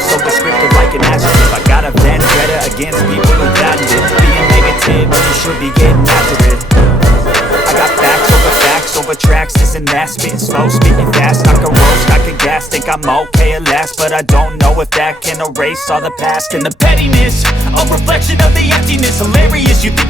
so descriptive like an adjective. I got a vendetta against people who value it. Being negative when you should be getting after it. I got facts over tracks, isn't that spitting slow, speaking fast, I can roast, I can gas, think I'm okay at last, but I don't know if that can erase all the past and the pettiness, a reflection of the emptiness, hilarious, you think